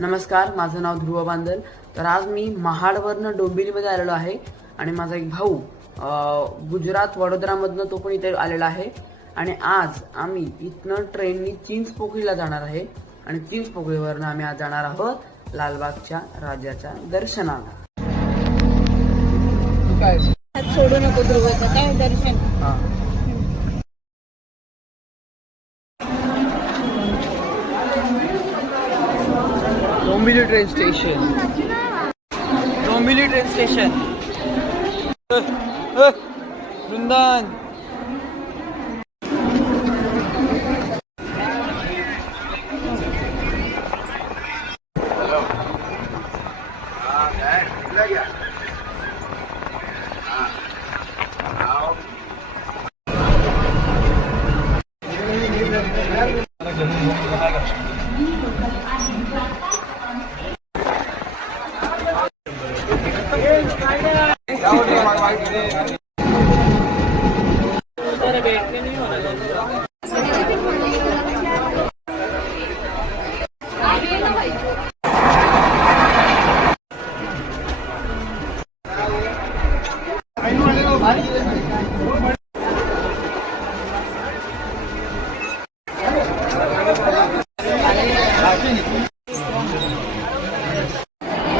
नमस्कार, माझं नाव ध्रुव बांदल. तर आज मी महाडवरनं डोंबिवलीमध्ये आलेलो आहे आणि माझा एक भाऊ गुजरात वडोदरामधनं तो पण इथे आलेला आहे. आणि आज आम्ही इथनं ट्रेननी चिंचपोकळीला जाणार आहे आणि चिंचपोकळीवरनं आम्ही आज जाणार आहोत लालबागच्या राजाच्या दर्शनाला. काय सोडू नको ध्रुवाचं काय दर्शन. Dombivli train station. Dombivli train station. Vrindavan.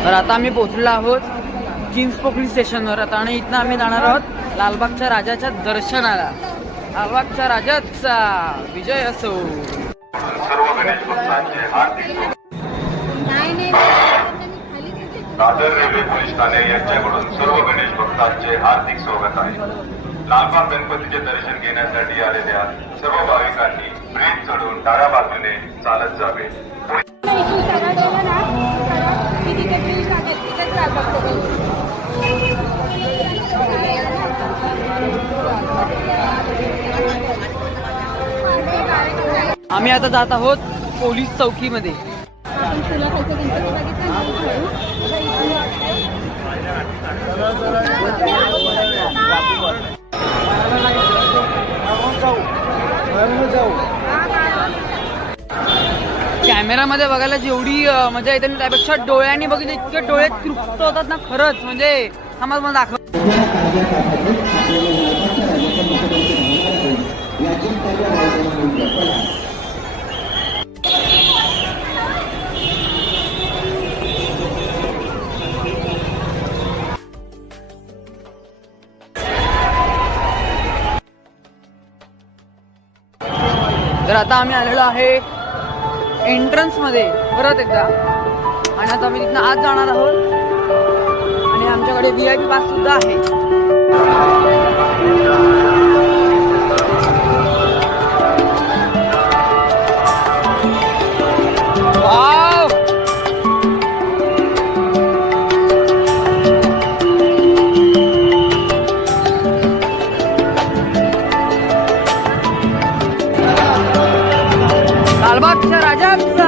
तर आता आम्ही पोहोचलो आहोत चिंचपोकळी स्टेशनवर आता आणि इथनं आम्ही जाणार आहोत लालबागच्या राजाच्या दर्शनाला. लालबागच्या राजाचा विजय असो. दादर रेल्वे पोलीस ठाणे यांच्याकडून सर्व गणेश भक्तांचे हार्दिक स्वागत आहे. लालबाग गणपतीचे दर्शन घेण्यासाठी आलेल्या सर्व भाविकांनी ब्रिज चढून डाव्या बाजूने चालत जावे. आम्ही आता जात आहोत पोलीस चौकीमध्ये. कॅमेरामध्ये बघायला जेवढी मजा येते ना त्यापेक्षा डोळ्यांनी बघितलं इतके डोळे तृप्त होतात ना खरंच. म्हणजे आम्हाला मला दाखव. तर आता आम्ही आलेलो आहे एंट्रन्स मध्ये परत एकदा आणि आता आम्ही तिथनं आत जाणार आहोत आणि आमच्याकडे VIP पास सुद्धा आहे. लालबागच्या राजाचा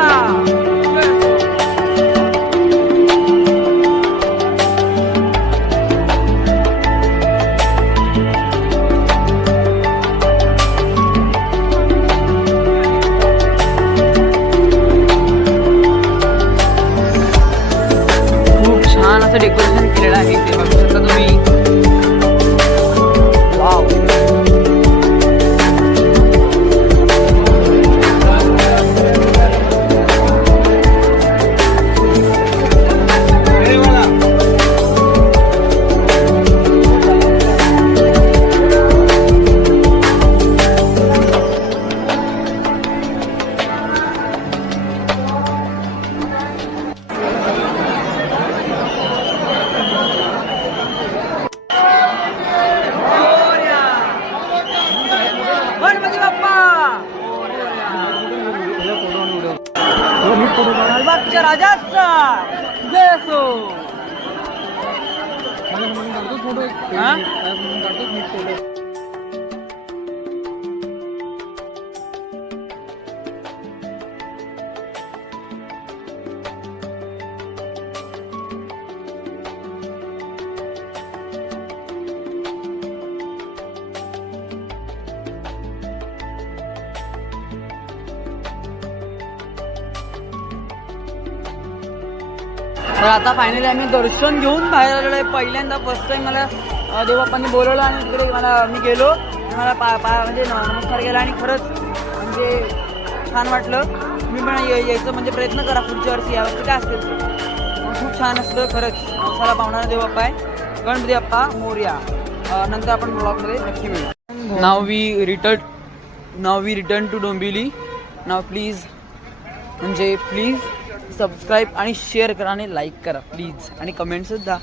खूप छान असं डेकोरेशन केलेलं आहे ते बघू शकता तुम्ही. वाव. लालबागच्या राजाचा जय असो. तर आता फायनली आम्ही दर्शन घेऊन बाहेर आलेलो आहे. पहिल्यांदा फर्स्ट टाइम मला देवबाप्पांनी बोलवलं आणि तिकडे मी गेलो आणि मला म्हणजे नमस्कार केला आणि खरंच म्हणजे छान वाटलं. तुम्ही पण यायचं म्हणजे प्रयत्न करा पुढच्या वर्षी. यावर्षी काय असेल खूप छान असतं खरंच. नवसाला पावणारा देवबाप्पा आहे. गणपती बाप्पा मोरया. नंतर आपण ब्लॉगमध्ये नक्की मिळू. Now we return to Dombivli. Now please subscribe आणि शेअर करा आणि लाईक करा प्लीज आणि कमेंट सुद्धा.